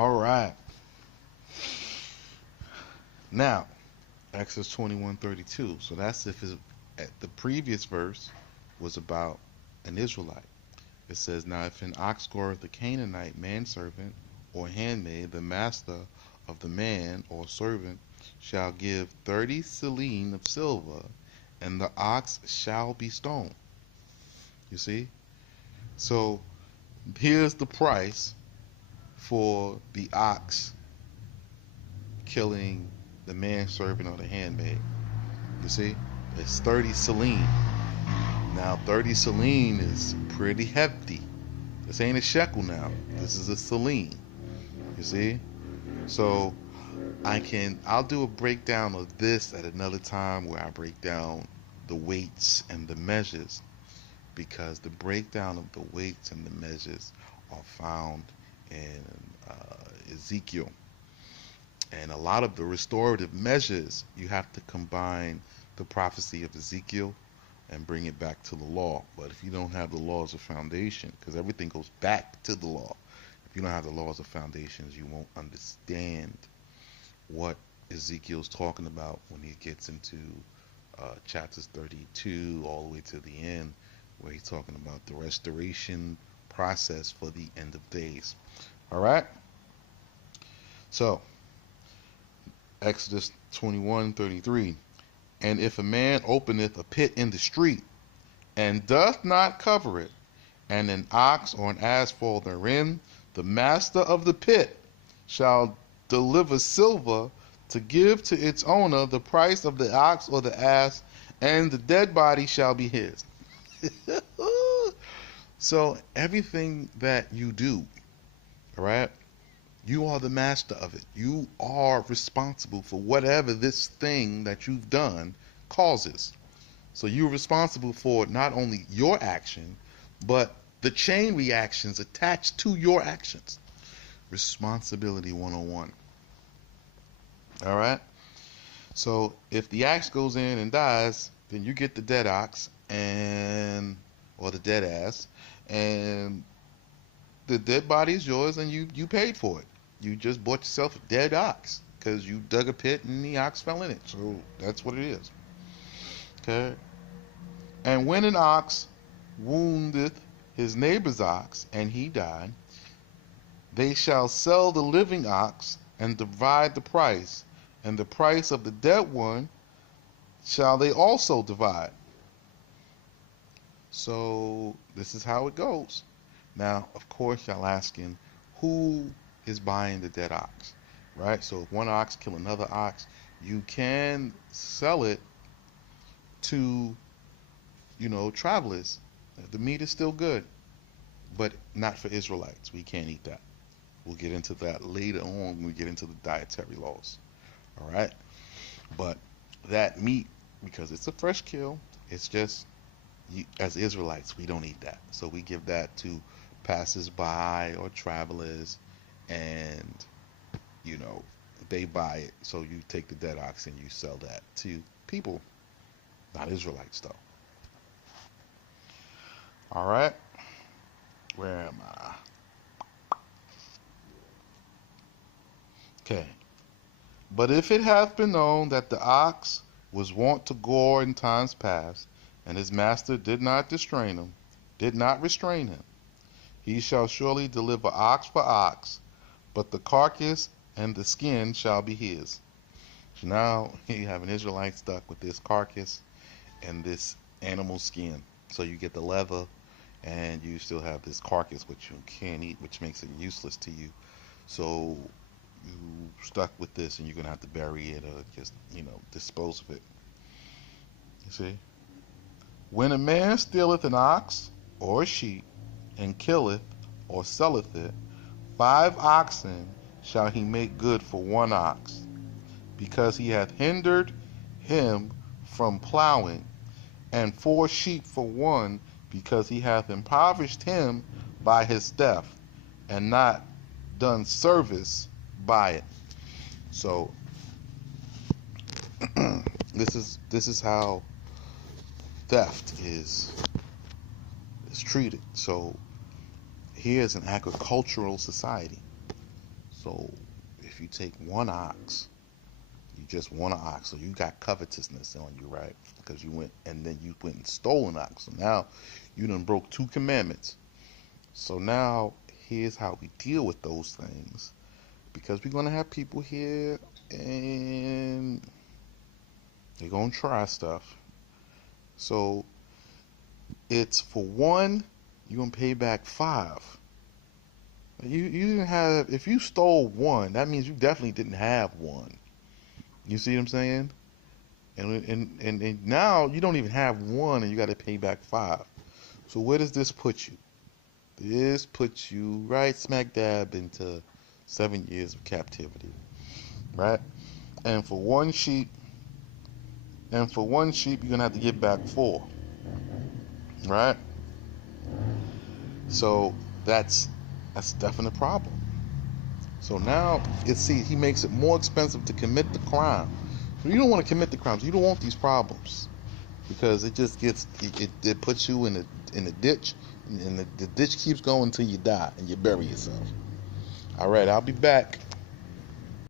All right. Now, Exodus 21:32. So that's if it's, the previous verse was about an Israelite. It says, now if an ox gored the Canaanite manservant or handmaid, the master of the man or servant shall give 30 selim of silver, and the ox shall be stoned. You see? So here's the price for the ox killing the manservant or the handmaid. You see? It's 30 selim. Now 30 selim is pretty hefty. This ain't a shekel now. This is a selim. You see? So I'll do a breakdown of this at another time where I break down the weights and the measures, because the breakdown of the weights and the measures are found in Ezekiel. And a lot of the restorative measures, you have to combine the prophecy of Ezekiel and bring it back to the law. But if you don't have the law as a foundation, because everything goes back to the law, if you don't have the law as a foundations, you won't understand what Ezekiel's talking about when he gets into chapters 32 all the way to the end, where he's talking about the restoration process for the end of days. All right? So, Exodus 21:33. And if a man openeth a pit in the street, and doth not cover it, and an ox or an ass fall therein, the master of the pit shall deliver silver to give to its owner the price of the ox or the ass, and the dead body shall be his. So everything that you do, all right, you are the master of it. You are responsible for whatever this thing that you've done causes. So you're responsible for not only your action, but the chain reactions attached to your actions. Responsibility 101. All right? So if the ox goes in and dies, then you get the dead ox or the dead ass, and the dead body is yours, and you paid for it. You just bought yourself a dead ox because you dug a pit and the ox fell in it. So that's what it is. Okay? And when an ox woundeth his neighbor's ox, and he died, they shall sell the living ox and divide the price, and the price of the dead one shall they also divide. So this is how it goes. Now, of course, y'all asking, who is buying the dead ox, right? So if one ox kill another ox, you can sell it to, travelers. The meat is still good, but not for Israelites. We can't eat that. We'll get into that later on when we get into the dietary laws. All right? But that meat, because it's a fresh kill, it's just, as Israelites, we don't eat that. So we give that to passers-by or travelers, and, they buy it. So you take the dead ox and you sell that to people, not Israelites, though. All right? Where am I? Okay. But if it hath been known that the ox was wont to gore in times past, and his master did not restrain him, he shall surely deliver ox for ox, but the carcass and the skin shall be his. So now you have an Israelite stuck with this carcass and this animal skin. So you get the leather, and you still have this carcass which you can't eat, which makes it useless to you. So you stuck with this, and you're gonna have to bury it or just dispose of it. You see, when a man stealeth an ox or a sheep, and killeth or selleth it, 5 oxen shall he make good for one ox, because he hath hindered him from plowing, and 4 sheep for one, because he hath impoverished him by his theft, and not done service by it. So this is how theft is treated. So here's an agricultural society. So if you take one ox, you just want an ox, so you got covetousness on you, right? Because you went and then you went and stole an ox. So now you done broke two commandments. So now here's how we deal with those things. Because we're gonna have people here and they're gonna try stuff. So it's for one, you're gonna pay back five. You didn't have, if you stole one, that means you definitely didn't have one. You see what I'm saying? And now you don't even have one and you got to pay back five. So where does this put you? This puts you right smack dab into 7 years of captivity, right? And for one sheep, you're gonna have to give back four, right? So that's definitely a problem. So now he makes it more expensive to commit the crime. So you don't want to commit the crimes. You don't want these problems because it just it puts you in a ditch, and the ditch keeps going until you die and you bury yourself. All right, I'll be back.